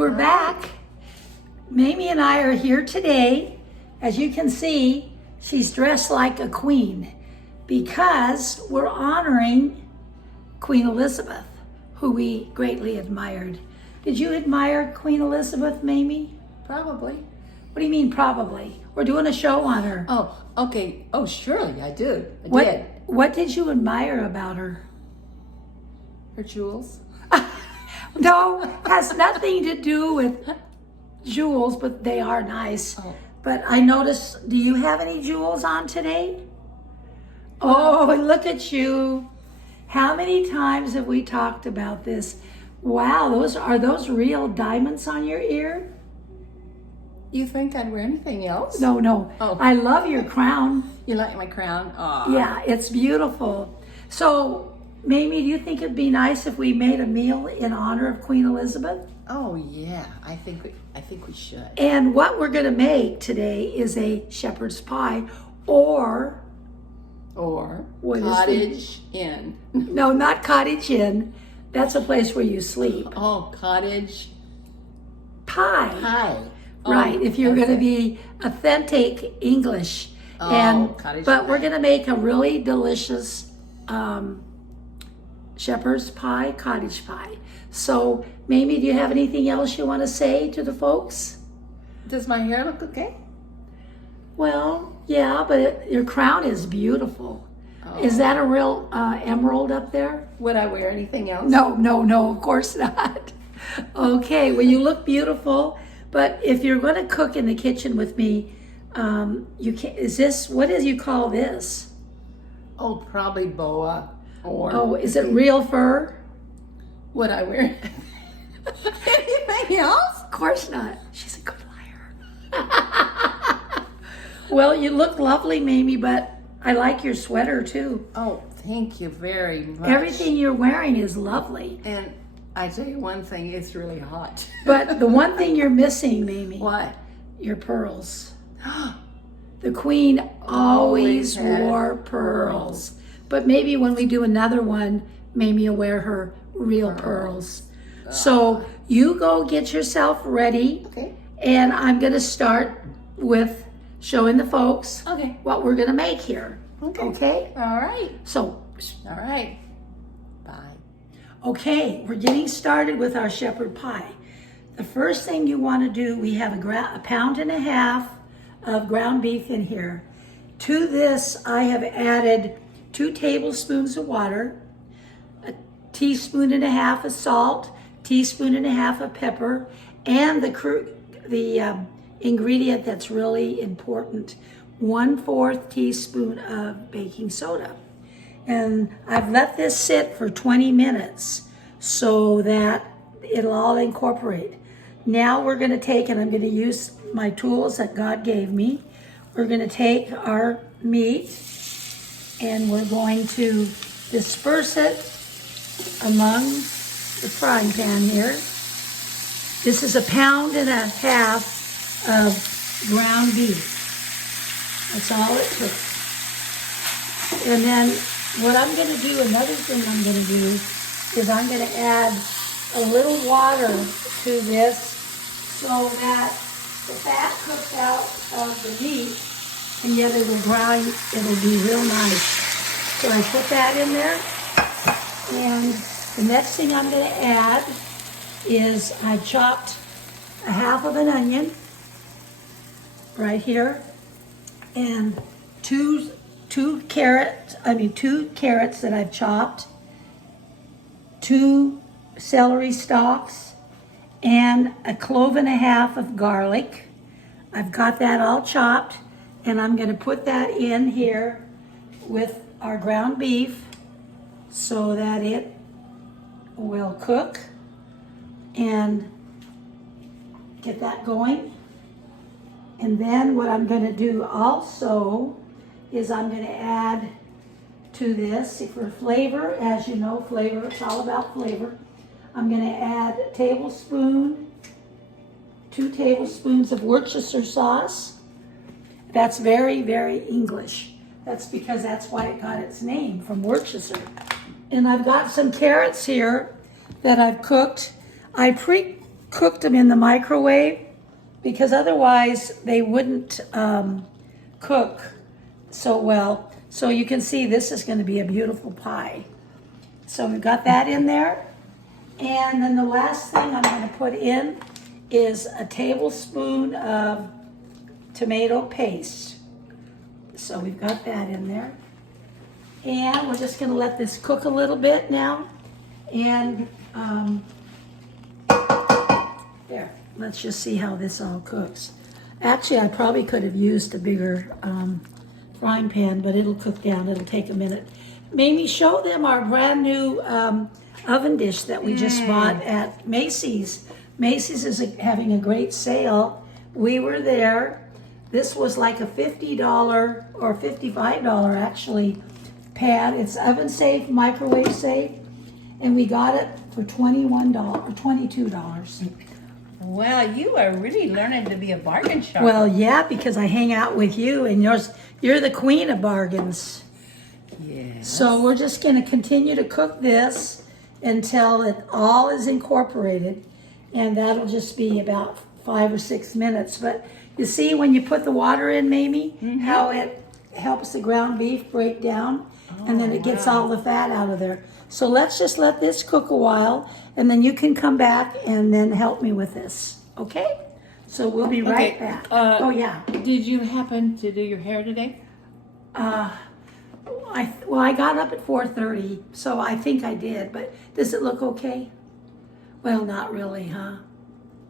We're back. Mamie and I are here today. As you can see, she's dressed like a queen because we're honoring Queen Elizabeth, who we greatly admired. Did you admire Queen Elizabeth, Mamie? Probably. What do you mean, probably? We're doing a show on her. Oh, okay. Oh, surely I did. I did. What did you admire about her? Her jewels? No, has nothing to do with jewels, but they are nice. Oh. But I noticed, do you have any jewels on today? Oh, look at you. How many times have we talked about this? Wow, are those real diamonds on your ear? You think I'd wear anything else? No. Oh. I love your crown. You like my crown? Oh. Yeah, it's beautiful. So, Mamie, do you think it'd be nice if we made a meal in honor of Queen Elizabeth? Oh yeah, I think we should. And what we're going to make today is a shepherd's pie, or what is cottage inn. No, not cottage inn. That's a place where you sleep. Oh, cottage Pie. pie. Oh, Right, if you're that's going to it. be authentic English. Oh, cottage but pie. we're going to make a really delicious shepherd's pie, cottage pie. So, Mamie, do you have anything else you want to say to the folks? Does my hair look okay? Well, yeah, but your crown is beautiful. Oh. Is that a real emerald up there? Would I wear anything else? No, of course not. Okay, well, you look beautiful, but if you're going to cook in the kitchen with me, you can. What do you call this? Oh, probably boa. Or Oh, is it real fur? would I wear anything else? Of course not. She's a good liar. Well, you look lovely, Mamie, but I like your sweater too. Oh, thank you very much. Everything you're wearing is lovely. And I tell you one thing, it's really hot. But the one thing you're missing, Mamie, What? your pearls. The queen always Always had wore pearls. But maybe when we do another one, Mamie will wear her real pearls. So you go get yourself ready. Okay. And I'm going to start with showing the folks Okay. what we're going to make here. Okay. Okay? All right. So, All right. Bye. okay, we're getting started with our shepherd pie. The first thing you want to do, we have a pound and a half of ground beef in here. To this, I have added 2 tablespoons of water, a teaspoon and a half of salt, teaspoon and a half of pepper, and the ingredient that's really important, 1/4 teaspoon of baking soda. And I've let this sit for 20 minutes so that it'll all incorporate. Now we're going to take, and I'm going to use my tools that God gave me. We're going to take our meat and we're going to disperse it among the frying pan here. This is a pound and a half of ground beef. That's all it took. And then what I'm going to do, another thing I'm going to do, is I'm going to add a little water to this so that the fat cooks out of the meat, and yet it'll be real nice. So I put that in there, and the next thing I'm going to add is I chopped a half of an onion right here, and two carrots that I've chopped, 2 celery stalks, and a clove and a half of garlic. I've got that all chopped, and I'm going to put that in here with our ground beef so that it will cook and get that going. And then what I'm going to do also is I'm going to add to this, for flavor, as you know, flavor, it's all about flavor. I'm going to add 2 tablespoons of Worcestershire sauce. That's very, very English. That's because that's why it got its name, from And I've got some carrots here that I've cooked. I cooked them in the microwave because otherwise they wouldn't cook so well. So you can see this is going to be a beautiful pie. So we've got that in there. And then the last thing I'm going to put in is a tablespoon of tomato paste. So we've got that in there. And we're just going to let this cook a little bit now. And there, let's just see how this all cooks. Actually, I probably could have used a bigger frying pan, but it'll cook down. It'll take a minute. Mamie, show them our brand new oven dish that we just bought at Macy's. Macy's is having a great sale. We were there. This was like a $50 or $55 actually pan. It's oven safe, microwave safe, and we got it for $21 or $22. Well, you are really learning to be a bargain shopper. Well, yeah, because I hang out with you, and you're the queen of bargains. Yes. So we're just going to continue to cook this until it all is incorporated, and that'll just be about 5 or 6 minutes. But you see when you put the water in, Mamie, how it helps the ground beef break down, and then it gets all the fat out of there. So let's just let this cook a while, and then you can come back and then help me with this, okay? So we'll be right back. Oh, yeah. Did you happen to do your hair today? I got up at 4:30, so I think I did, but does it look okay? Well, not really, huh?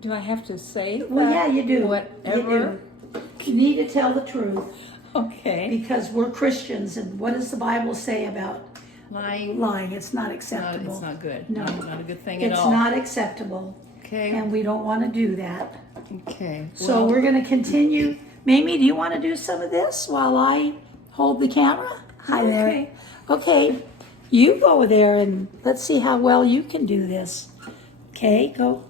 Do I have to say that? Well, yeah, you do. Whatever. You do. You need to tell the truth Okay. because we're Christians, and what does the Bible say about Lying. lying? It's not No, acceptable. it's not good. No. Not a good thing at It's all. not acceptable, Okay. and we don't want to do that. Okay. So we're going to continue. Mamie, do you want to do some of this while I hold the camera? Hi there. Okay. Okay, you go there and let's see how well you can do this. Okay, go.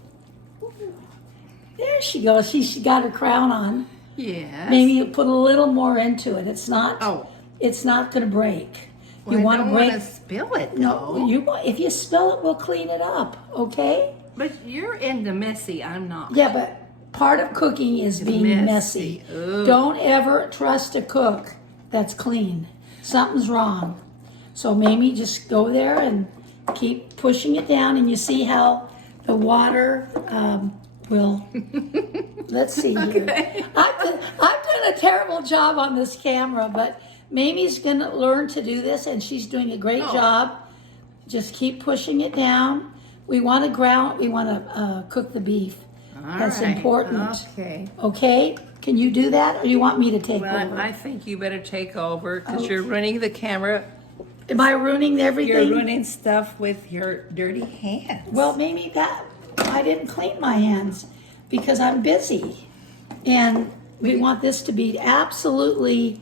There she goes. She got her crown on. Yes. Maybe you put a little more into it. It's not. Oh. It's not going to break. Well, You I want to don't break? want to spill it. No, though. you. If you spill it, we'll clean it up. Okay. But you're into messy. I'm not. Yeah, but part of cooking is being messy. Ugh. Don't ever trust a cook that's clean. Something's wrong. So Mamie, just go there and keep pushing it down, and you see how the water will. Let's see here. Okay. I've done a terrible job on this camera, but Mamie's gonna learn to do this, and she's doing a great job. Just keep pushing it down. We want to cook the beef. All That's right. important. Okay. Okay? Can you do that, or you want me to take Well, over? I think you better take over because you're running the camera. Am I ruining everything? You're running stuff with your dirty hands. Well, maybe I didn't clean my hands because I'm busy. And we want this to be absolutely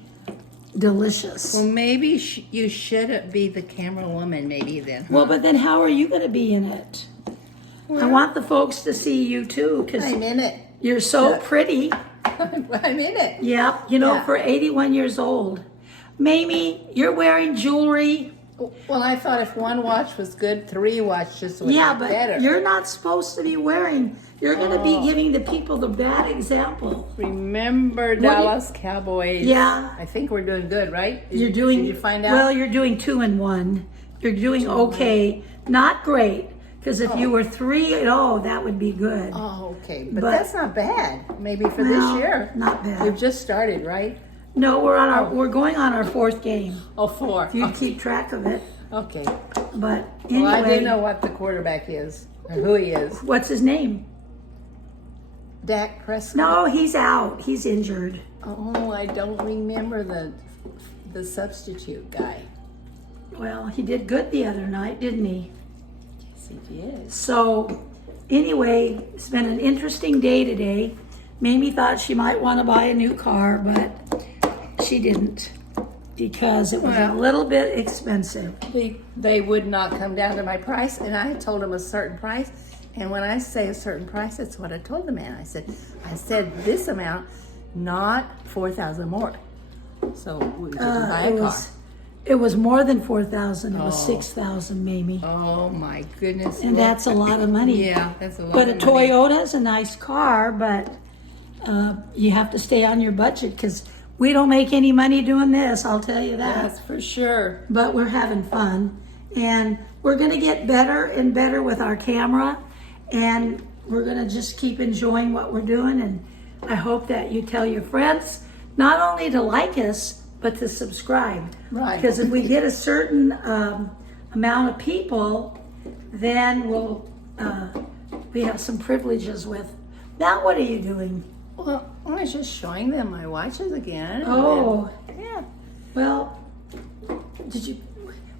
delicious. Well, maybe you should be the camera woman, maybe then. Huh? Well, but then how are you going to be in it? I want the folks to see you too because I'm in it. you're so pretty. I'm in it. Yeah, for 81 years old. Mamie, you're wearing jewelry. Well, I thought if one watch was good, 3 watches would Yeah, be but better. you're not supposed to be wearing. You're going to be giving the people the bad example. Remember Dallas Cowboys. Yeah. I think we're doing good, right? You're doing. Did you find out? Well, you're doing 2 and 1. You're doing okay, not great. Because if you were 3-0, that would be good. Oh, okay. But But- that's not bad. Maybe for Well, this year. not bad. We've just started, right? No, we're going on our 4th game. Oh, 4. If you keep track of it. Okay. But Well, I anyway, do know what the quarterback is, or who he is. what's his name? Dak Prescott. No, he's out. He's injured. Oh, I don't remember the substitute guy. Well, he did good the other night, didn't he? Yes, he did. So, anyway, it's been an interesting day today. Mamie thought she might want to buy a new car, but she didn't because it was a little bit expensive. They would not come down to my price, and I told them a certain price. And when I say a certain price, that's what I told the man. I said this amount, not $4,000 more. So we couldn't buy a car. It was more than 4,000. It was Oh. 6,000, Mamie. Oh my goodness. And Well, that's a lot of money. yeah, that's a lot But a of money. Toyota is a nice car, but you have to stay on your budget because we don't make any money doing this, I'll tell you that. That's for sure. But we're having fun. And we're going to get better and better with our camera. And we're going to just keep enjoying what we're doing. And I hope that you tell your friends not only to like us, but to subscribe. Right. Because if we get a certain amount of people, then we have some privileges with. Now, what are you doing? Well, I was just showing them my watches again. Oh, Yeah. well, did you?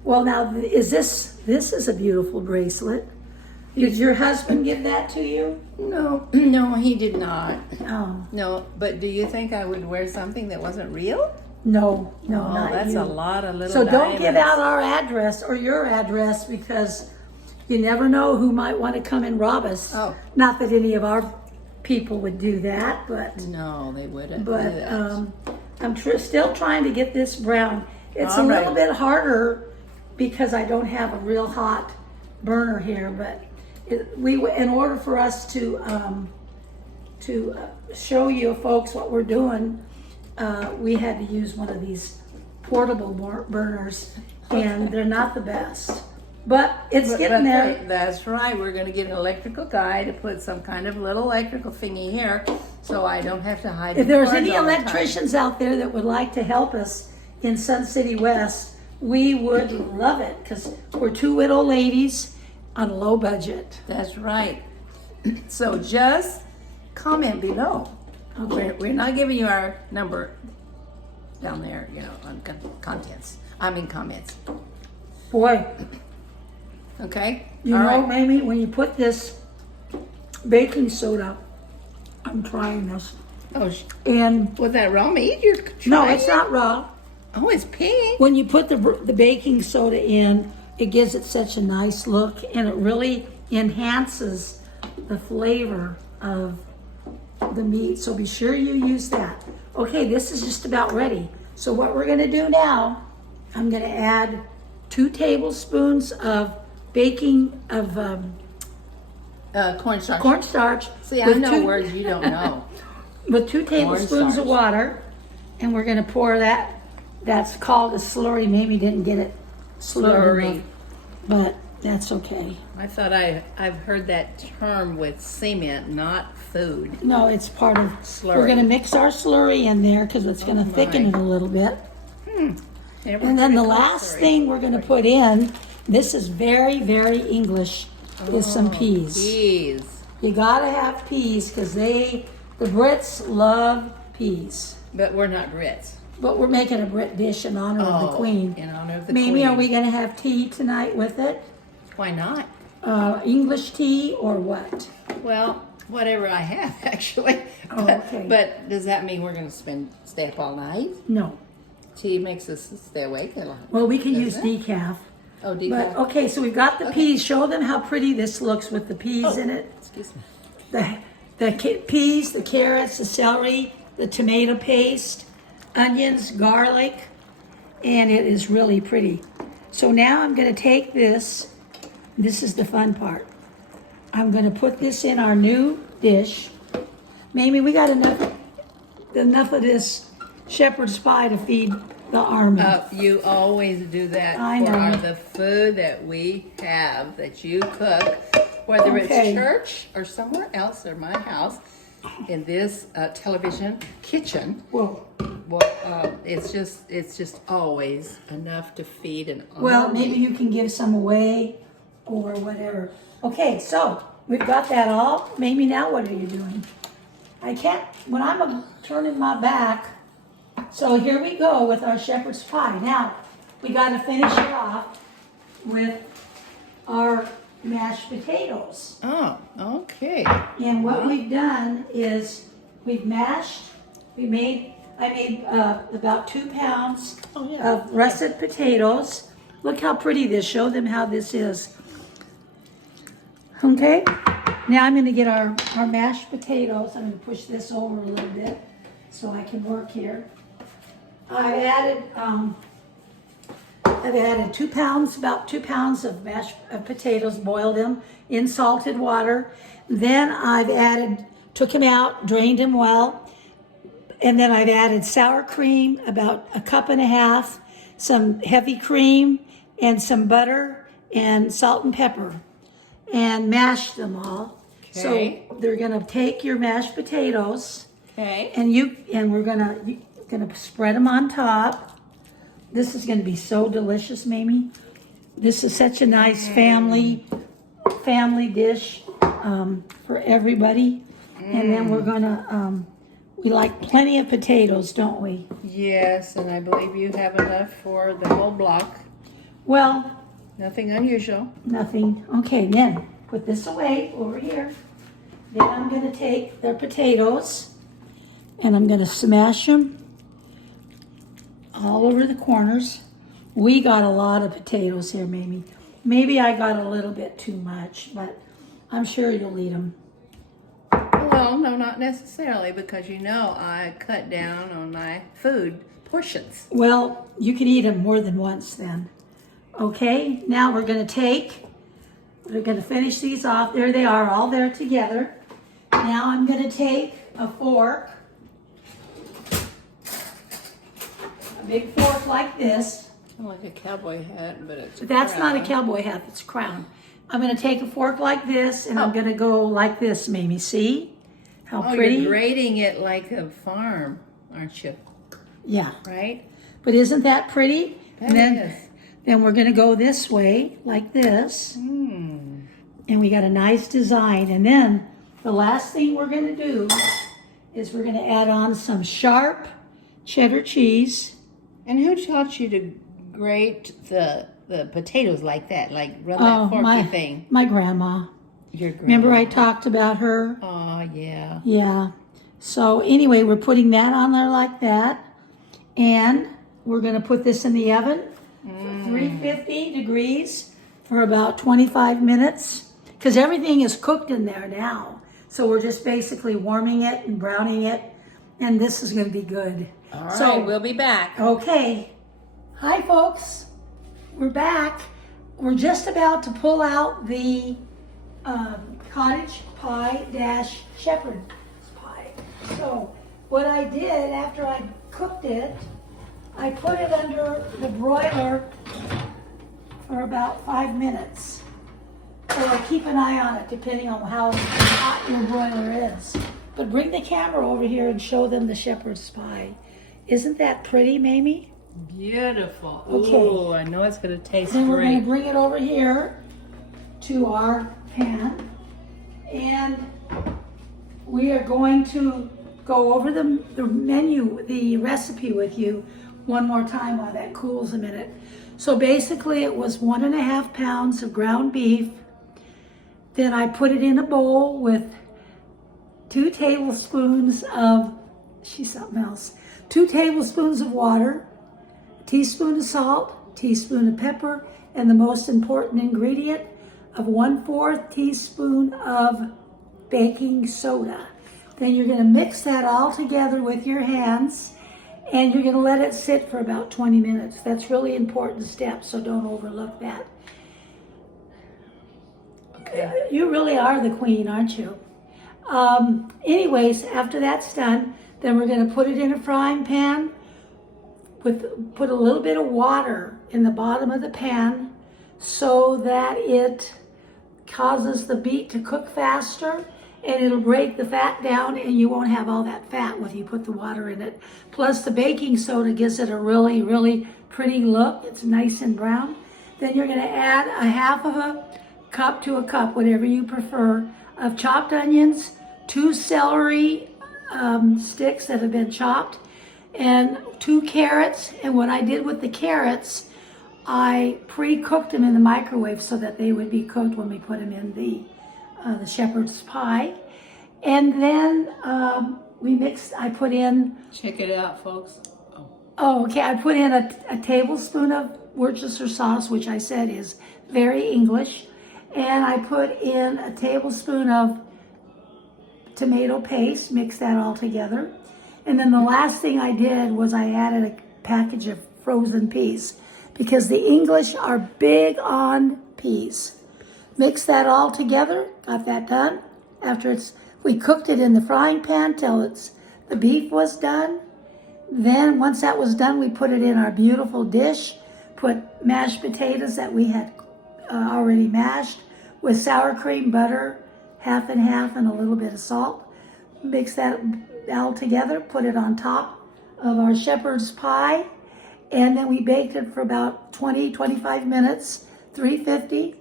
Well, now is this is a beautiful bracelet? Did your husband give that to you? No, no, he did not. Oh, No, but do you think I would wear something that wasn't real? no, Oh, not that's you. a lot of little So don't give diamonds. out our address or your address because you never know who might want to come and rob us. Oh. Not that any of our people would do that, but No, they wouldn't do but that. I'm still trying to get this brown. It's All a right. little bit harder because I don't have a real hot burner here, but in order for us to show you folks what we're doing, we had to use one of these portable burners, and they're not the best. But it's getting there. That's right. We're going to get an electrical guy to put some kind of little electrical thingy here so I don't have to hide If the there's cords any all the time. electricians out there that would like to help us in Sun City West, we would love it because we're two widow ladies on a low budget. That's right. So just comment below. Okay. We're not giving you our number down there, on comments. Boy, Okay? you All know, right. Mamie, when you put this baking soda, I'm trying this, Oh, and was that raw meat you're no, trying? it's not raw. Oh, it's pink. When you put the baking soda in, it gives it such a nice look, and it really enhances the flavor of the meat. So be sure you use that. Okay, this is just about ready. So what we're gonna do now, I'm gonna add 2 tablespoons of Cornstarch. cornstarch. See, I with know two- words you don't know. with 2 tablespoons of Cornstarch. water, and we're gonna pour that. That's called a slurry. Mamie didn't get it slurry, Slurry. enough, but that's okay. I thought I've heard that term with cement, not food. No, it's part of. Slurry. We're gonna mix our slurry in there because it's gonna my. thicken it a little bit. Never And then heard the of last slurry. thing we're gonna put in, this is very, very English, is some peas. Peas. You gotta have peas because the Brits love peas. But we're not Brits. But we're making a Brit dish in honor of the Queen. In honor of the Mamie, Queen. are we gonna have tea tonight with it? Why not? English tea or what? Well, whatever I have, actually. Oh, but, okay. but does that mean we're going to stay up all night? No. Tea makes us stay awake a lot. Well, we can use Doesn't decaf. Oh, But decaf. okay, so we've got the peas. Show them how pretty this looks with the peas in it. Excuse me. The peas, the carrots, the celery, the tomato paste, onions, garlic, and it is really pretty. So now I'm going to take this. This is the fun part. I'm going to put this in our new dish. Mamie, we got enough of this shepherd's pie to feed the army. You always do that I for know. the food that we have, that you cook, whether Okay. it's church or somewhere else or my house, in this television kitchen. Whoa. Well, it's just always enough to feed an army. Well, maybe you can give some away or whatever. Okay, so we've got that all. Maybe now what are you doing? I can't, when I'm turning my back. So here we go with our shepherd's pie. Now, we got to finish it off with our mashed potatoes. Oh, okay. And what we've done is I made about 2 pounds Oh, yeah. of russet potatoes. Look how pretty this, show them how this is. Okay, now I'm gonna get our mashed potatoes. I'm gonna push this over a little bit so I can work here. I've added I've added 2 pounds, about 2 pounds of mashed potatoes, boiled them in salted water. Then I've took him out, drained him well. And then I've added sour cream, about 1.5 cups, some heavy cream, and some butter, and salt and pepper, and mashed them all. Okay. So they're gonna take your mashed potatoes, Okay. and we're gonna spread them on top. This is gonna be so delicious, Mamie. This is such a nice family dish for everybody. And then we're gonna we like plenty of potatoes, don't we? Yes, and I believe you have enough for the whole block. Well, Nothing unusual. nothing. Okay, then put this away over here. Then I'm gonna take their potatoes and I'm gonna smash them all over the corners. We got a lot of potatoes here, Mamie. Maybe I got a little bit too much, but I'm sure you'll eat them. Well, no, not necessarily, because you know I cut down on my food portions. Well, you can eat them more than once then. Okay, now we're gonna finish these off. There they are, all there together. Now I'm gonna take a fork, a big fork like this. Kind of like a cowboy hat, but it's But that's not a crown. cowboy hat, it's a crown. I'm gonna take a fork like this and I'm gonna go like this, Mamie. See? How Oh, pretty? you're grading it like a farm, aren't you? Yeah. Right? But isn't that pretty? That is. Then we're gonna go this way, like this. Hmm. And we got a nice design. And then the last thing we're gonna do is we're gonna add on some sharp cheddar cheese. And who taught you to grate the potatoes like that? Like run that forky thing? my grandma. Your grandma. Remember I talked about her? Oh, yeah. Yeah. So anyway, we're putting that on there like that. And we're gonna put this in the oven for 350 degrees for about 25 minutes. Because everything is cooked in there now. So we're just basically warming it and browning it. And this is gonna be good. All right, So- we'll be back. Okay. Hi, folks. We're back. We're just about to pull out the cottage pie dash shepherd's pie. So what I did after I cooked it, I put it under the broiler for about 5 minutes. Or keep an eye on it depending on how hot your broiler is. But bring the camera over here and show them the shepherd's pie. Isn't that pretty, Mamie? Beautiful. Okay. Ooh, I know it's going to taste Then we're going great. to bring it over here to our pan. And we are going to go over the menu, the recipe with you one more time while that cools a minute. So basically it was 1.5 pounds of ground beef. Then I put it in a bowl with 2 tablespoons of, she's something else, 2 tablespoons of water, a teaspoon of salt, teaspoon of pepper, and the most important ingredient of 1/4 teaspoon of baking soda. Then you're gonna mix that all together with your hands and you're gonna let it sit for about 20 minutes. That's really important step, so don't overlook that. Okay. You really are the queen, aren't you? Anyways, after that's done, then we're gonna put it in a frying pan put a little bit of water in the bottom of the pan so that it causes the meat to cook faster and it'll break the fat down and you won't have all that fat when you put the water in it. Plus the baking soda gives it a really, really pretty look. It's nice and brown. Then you're gonna add 1/2 cup to a cup, whatever you prefer, of chopped onions, 2 celery sticks that have been chopped, and 2 carrots. And what I did with the carrots, I pre-cooked them in the microwave so that they would be cooked when we put them in the shepherd's pie. And then I put in, Check it out, folks. I put in a tablespoon of Worcestershire sauce, which I said is very English. And I put in a tablespoon of tomato paste, mix that all together. And then the last thing I did was I added a package of frozen peas because the English are big on peas. Mix that all together. Got that done. We cooked it in the frying pan till the beef was done. Then once that was done, we put it in our beautiful dish. Put mashed potatoes that we had already mashed with sour cream, butter, half and half, and a little bit of salt. Mix that all together, put it on top of our shepherd's pie, and then we baked it for about 20-25 minutes, 350.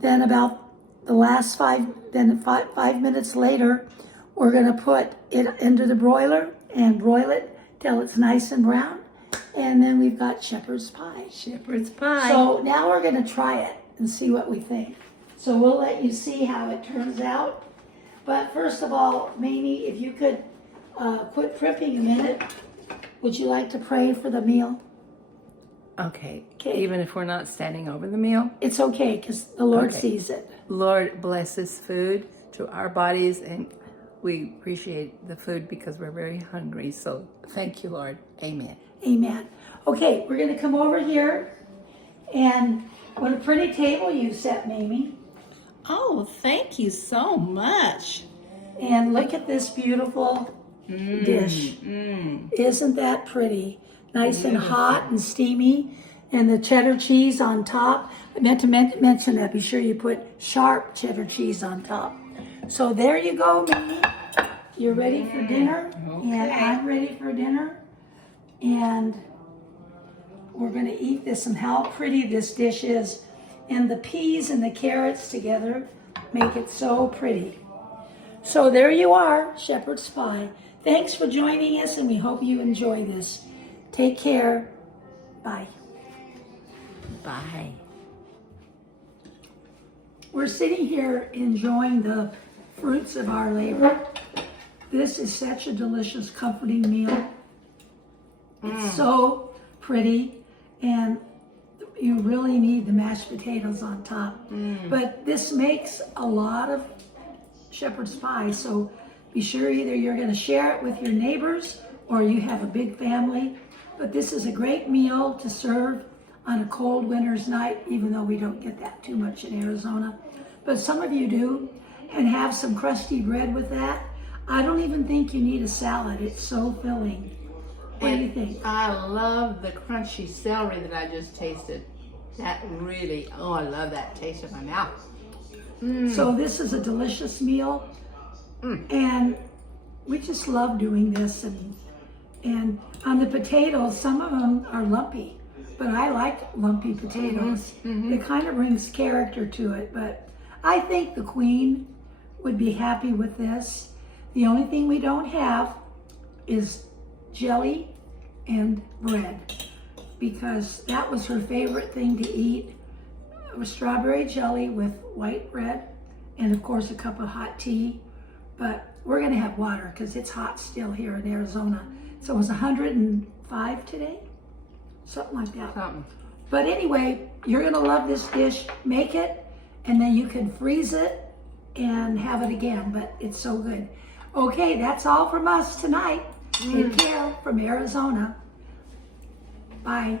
Then about the last five minutes later, we're gonna put it into the broiler and broil it till it's nice and brown. And then we've got shepherd's pie. Shepherd's pie. So now we're gonna try it and see what we think. So we'll let you see how it turns out. But first of all, Mamie, if you could quit primping a minute, would you like to pray for the meal? Okay. Okay. Even if we're not standing over the meal? It's okay, because the Lord Okay. sees it. Lord, bless this food to our bodies, and we appreciate the food because we're very hungry. So thank you, Lord. Amen. Amen. Okay, we're going to come over here, and what a pretty table you set, Mamie. Oh, thank you so much. And look at this beautiful dish. Isn't that pretty? Nice and hot and steamy. And the cheddar cheese on top. I meant to mention that. Be sure you put sharp cheddar cheese on top. So there you go, Mamie. You're ready for dinner. Okay. And I'm ready for dinner. And we're going to eat this, and how pretty this dish is. And the peas and the carrots together make it so pretty. So there you are, shepherd's pie. Thanks for joining us, and we hope you enjoy this. Take care. Bye. Bye. We're sitting here enjoying the fruits of our labor. This is such a delicious, comforting meal. It's so pretty, and you really need the mashed potatoes on top. But this makes a lot of shepherd's pie, so be sure either you're going to share it with your neighbors or you have a big family. But this is a great meal to serve on a cold winter's night, even though we don't get that too much in Arizona. But some of you do, and have some crusty bread with that. I don't even think you need a salad. It's so filling. What do you think? I love the crunchy celery that I just tasted. That really, oh, I love that taste in my mouth. So this is a delicious meal, and we just love doing this. And on the potatoes, some of them are lumpy, but I like lumpy potatoes. It kind of brings character to it, but I think the Queen would be happy with this. The only thing we don't have is jelly and bread, because that was her favorite thing to eat. It was strawberry jelly with white bread, and of course a cup of hot tea. But we're gonna have water because it's hot still here in Arizona. So it was 105 today, something like that. But anyway, you're gonna love this dish. Make it, and then you can freeze it and have it again, but it's so good. Okay, that's all from us tonight. Take care from Arizona. Bye.